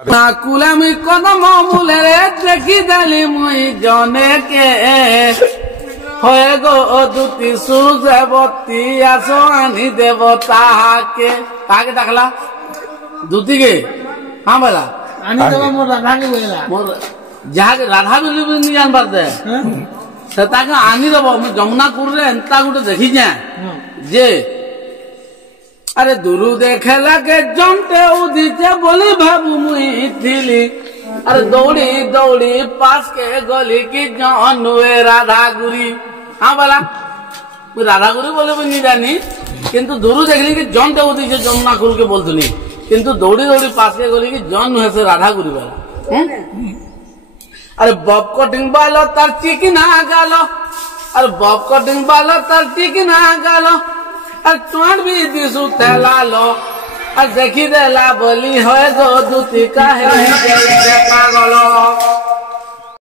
কুলে মুই কদম মূলেরে দেখি দেলি মুই জনেকে হয়ে গো দুটি সূর্যবতী আসো আনি দেব তাহাকে তাহাকে ডাকলা দুটিকে হ্যাঁ বলা আনি দেব মোর রাধাকে বলা মোর যাহাকে রাধা বলি জানবার দে সে তাকে আনি দেব মুই যমুনাপুরে এন্তা গোটে দেখি যে আরে দূর দেখে লাগে জমতে উদিছে বলি ভাবু মুই থিলি আরে দৌড়ি দৌড়ি পাস কে গলি কি জনুয়ে রাধা গুরি হ্যাঁ বলা তুই রাধা গুরি বলে নি জানি কিন্তু দূর দেখলি কি জমতে উদিছে যমুনা কুলকে বলতুনি কিন্তু দৌড়ি দৌড়ি পাস কে গলি কি জন হয়েছে রাধা গুরি বলা আরে বব কটিং বালো তার চিকিনা গেল আর বব কটিং বালো তার চিকিনা গেল আর চোঁট भी दिसु तेलालो আর দেখি দেলা বলি হয় গো দুটি কাহে পাগল